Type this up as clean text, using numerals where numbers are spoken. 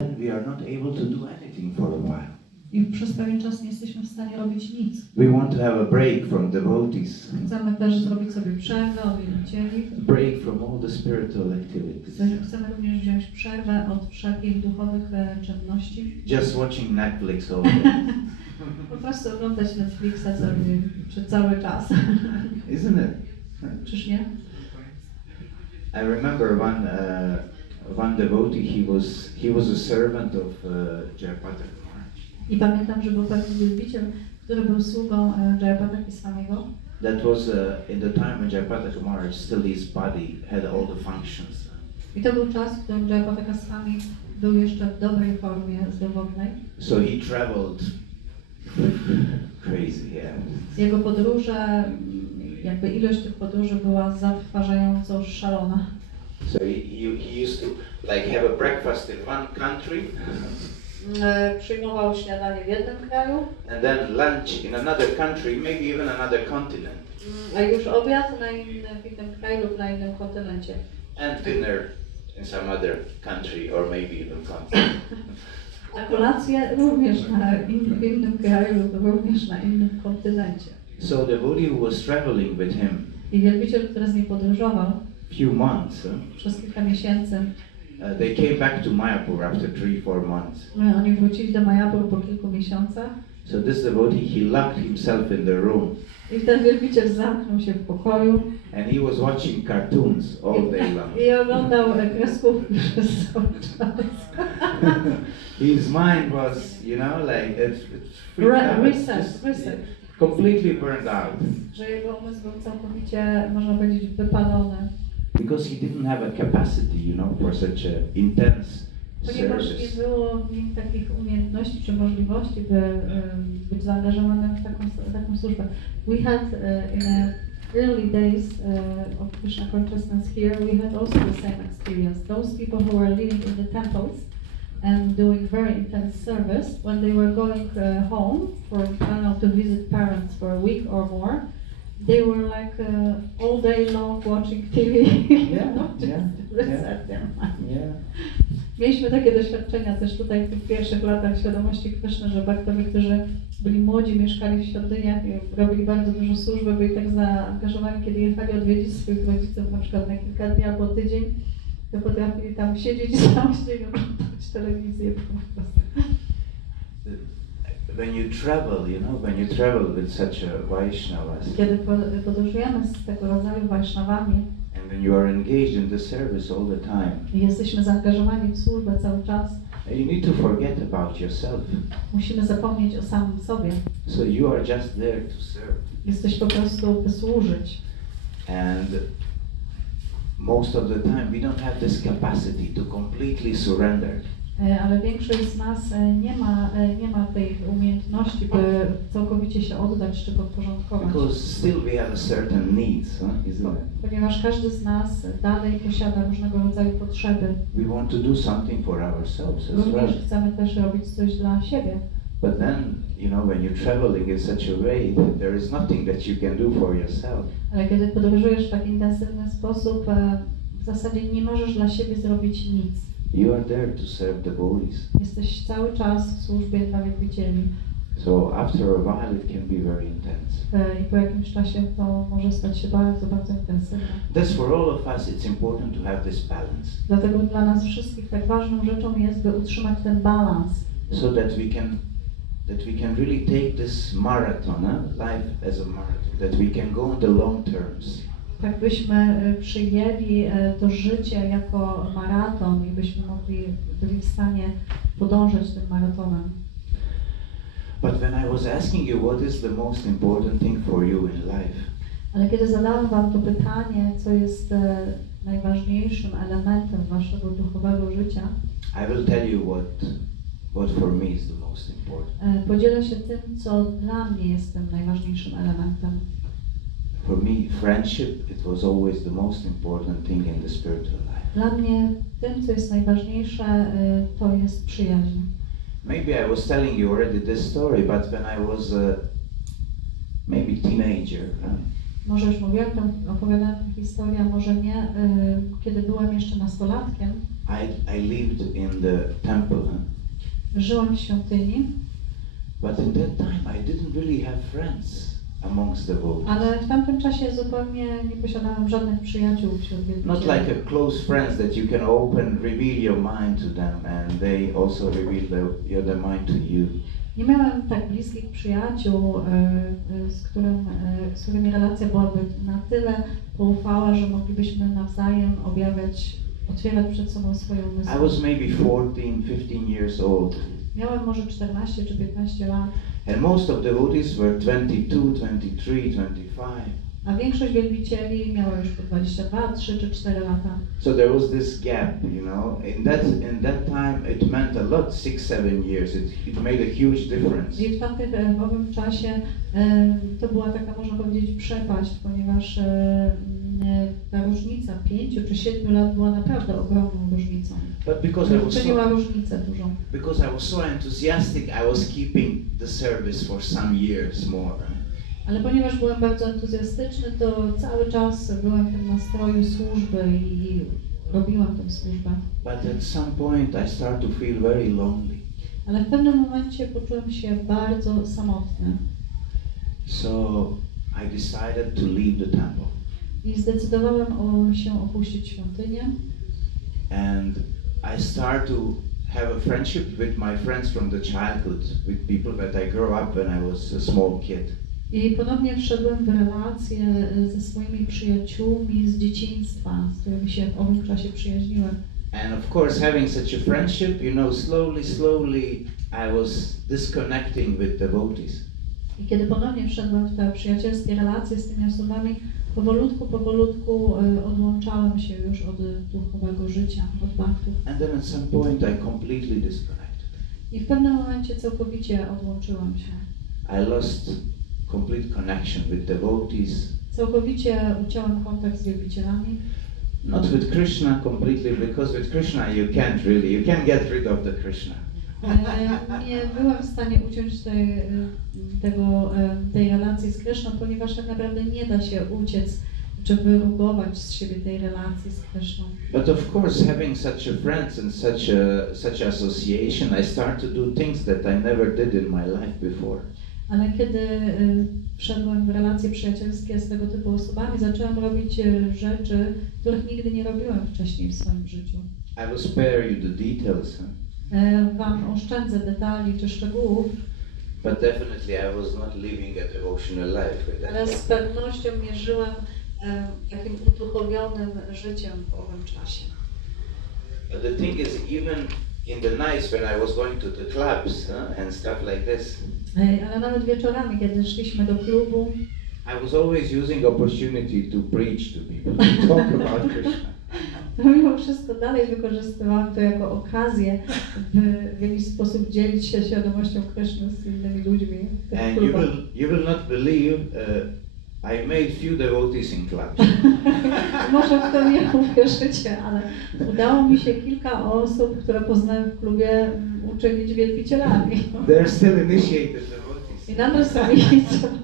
we are not able to do anything for a while. I przez pewien czas nie jesteśmy w stanie robić nic. We want to have a break from devotees. Chcemy też zrobić sobie przerwę od wielbicieli. Break from all the spiritual activities. Chcemy również wziąć przerwę od wszelkich duchowych czynności. Just watching Netflix all day. Po prostu oglądać Netflixa cały czas. Isn't it? Czyż nie? I remember one devotee, he was a servant of Jayapataka Maharaj. I pamiętam, że był pewien wielbiciel, który był sługą Jayapataki Swamiego. That was in the time when Jayapataka Maharaj, still his body had all the functions. I to był czas, w którym Jayapataka Swami był jeszcze w dobrej formie zdrowotnej. So he traveled crazy, yeah. Jego podróże, jakby ilość tych podróży była zatrważająco szalona. So he used to like have a breakfast in one country. Przyjmował śniadanie w jednym kraju, And then lunch in another country, maybe even another continent. a już obiad w innym kraju lub na innym kontynencie. And dinner in some other country or maybe even continent. A kolację również w innym kraju lub również na innym kontynencie. So the devotee who was traveling with him I wielbiciel, który z nim podróżował few months, przez kilka miesięcy, they came back to Mayapur after 3-4 months. oni wrócili do Mayapur po kilku miesiącach. So this devotee, he locked himself in the room. I ten wielbiciel zamknął się w pokoju. And he was watching cartoons all day long. I oglądał kreskówki przez cały czas. His mind was, you know, like it's freaked out. Reset. Completely burned out. Że jego umysł był całkowicie, można powiedzieć, wypalony. Because he didn't have a capacity, you know, for such a intense Ponieważ service. nie było w nim takich umiejętności czy możliwości, by być zaangażowanym w taką służbę. We had in the early days of Krishna consciousness here, we had also the same experience. Those people who were living in the temples and doing very intense service, when they were going home for, I don't know, to visit parents for a week or more, they were like all day long watching TV. Yeah. Mieliśmy takie doświadczenia też tutaj w tych pierwszych latach świadomości Kryszny, że baktowie, którzy byli młodzi, mieszkali w świątyniach i robili bardzo dużo służby, byli tak zaangażowani, kiedy jechali odwiedzić swoich rodziców na przykład na kilka dni albo tydzień, to potrafili tam siedzieć i cały dzień oglądać telewizję po prostu. When you travel, you know, when you travel with such a Vaishnavas, Kiedy podróżujemy z tego rodzaju Vaishnavami and when you are engaged in the service all the time, i jesteśmy zaangażowani w służbę cały czas, you need to forget about yourself. musimy zapomnieć o samym sobie. So you are just there to serve. Jesteś po prostu, by służyć. And most of the time we don't have this capacity to completely surrender. Ale większość z nas nie ma tej umiejętności, by całkowicie się oddać czy podporządkować. Because still we have a certain needs, isn't it? Ponieważ każdy z nas dalej posiada różnego rodzaju potrzeby. We want to do something for ourselves as well. Również chcemy też robić coś dla siebie. But then, you know, when you're traveling in such a way that there is nothing that you can do for yourself. Ale kiedy podróżujesz w tak intensywny sposób, w zasadzie nie możesz dla siebie zrobić nic. You are there to serve the devotees. Jesteś cały czas w służbie dla wielbicieli. So after a while it can be very intense. I po jakimś czasie to może stać się bardzo, bardzo intensywne. Thus for all of us it's important to have this balance. Dlatego dla nas wszystkich tak ważną rzeczą jest, by utrzymać ten balans. So that we can really take this marathon, life as a marathon, that we can go on the long terms. Tak byśmy przyjęli to życie jako maraton i byśmy byli w stanie podążać tym maratonem. But when I was asking you what is the most important thing for you in life, Ale kiedy zadałem wam to pytanie, co jest najważniejszym elementem waszego duchowego życia, I will tell you what for me is the most important. Podzielę się tym, co dla mnie jest tym najważniejszym elementem. For me, friendship, it was always the most important thing in the spiritual life. Dla mnie tym, co jest najważniejsze, to jest przyjaźń. Maybe I was telling you already this story, but when I was maybe teenager, Może już mówiłem, opowiadałem tę historię, a może nie. Kiedy byłem jeszcze nastolatkiem, I lived in the temple, Żyłem w świątyni, but in that time I didn't really have friends amongst the devotees. ale w tamtym czasie zupełnie nie posiadałem żadnych przyjaciół wśród Not wielbicieli. like a close friends that you can open, reveal your mind to them, and they also reveal their mind to you. Nie miałem tak bliskich przyjaciół, z którymi relacja byłaby na tyle poufała, że moglibyśmy nawzajem otwierać przed sobą swoje umysły. I was maybe 14, 15 years old. Miałem może 14 czy 15 lat, And most of the devotees were 22, 23, 25. a większość wielbicieli miała już po 22, 3 czy 4 lata. So there was this gap, you know. In that time it meant a lot, 6-7 years. It made a huge difference. I w owym czasie to była taka, można powiedzieć, przepaść, ponieważ ta różnica 5 czy 7 lat była naprawdę ogromną różnicą. But because I was Czyniła różnicę dużą. because I was so enthusiastic, I was keeping the service for some years more. Ale ponieważ byłem bardzo entuzjastyczny, to cały czas byłem w tym nastroju służby i robiłem tę służbę. But at some point I started to feel very lonely. Ale w pewnym momencie poczułem się bardzo samotny So I decided to leave the temple. i zdecydowałem się opuścić świątynię. And I started to have a friendship with my friends from the childhood, with people that I grew up when I was a small kid. I ponownie wszedłem w relacje ze swoimi przyjaciółmi z dzieciństwa, z którymi się w owym czasie przyjaźniłem. And of course, having such a friendship, you know, slowly I was disconnecting with devotees. I kiedy ponownie wszedłem w te przyjacielskie relacje z tymi osobami, powolutku odłączałem się już od duchowego życia, od bhaktów. And then at some point I completely disconnected. I w pewnym momencie całkowicie odłączyłem się. I lost complete connection with devotees. Całkowicie uciąłem kontakt z wielbicielami. Not with Krishna completely, because with Krishna you can't get rid of the Krishna. Nie byłem w stanie uciąć tej relacji z Kryszną, ponieważ tak naprawdę nie da się uciec czy wyrugować z siebie tej relacji z Kryszną. But of course, having such a friends and such association, I start to do things that I never did in my life before. Ale kiedy wszedłem w relacje przyjacielskie z tego typu osobami, zacząłem robić rzeczy, których nigdy nie robiłem wcześniej w swoim życiu. I will spare you the details, Wam oszczędzę detali czy szczegółów, but definitely I was not living a devotional life with ale z that. pewnością nie żyłem takim uduchowionym życiem w owym czasie. But the thing is, even in the nights when I was going to the clubs and stuff like this, Ale nawet wieczorami, kiedy szliśmy do klubu, I was always using opportunity to preach to people, to talk about Krishna. to mimo wszystko dalej wykorzystywałam to jako okazję, by w jakiś sposób dzielić się świadomością Kryszny z innymi ludźmi w tych And klubach. you will not believe, I made few devotees in clubs. Może w to nie uwierzycie, ale udało mi się kilka osób, które poznałem w klubie, uczynić wielbicielami. They're still initiated devotees. I nadal są inicjowani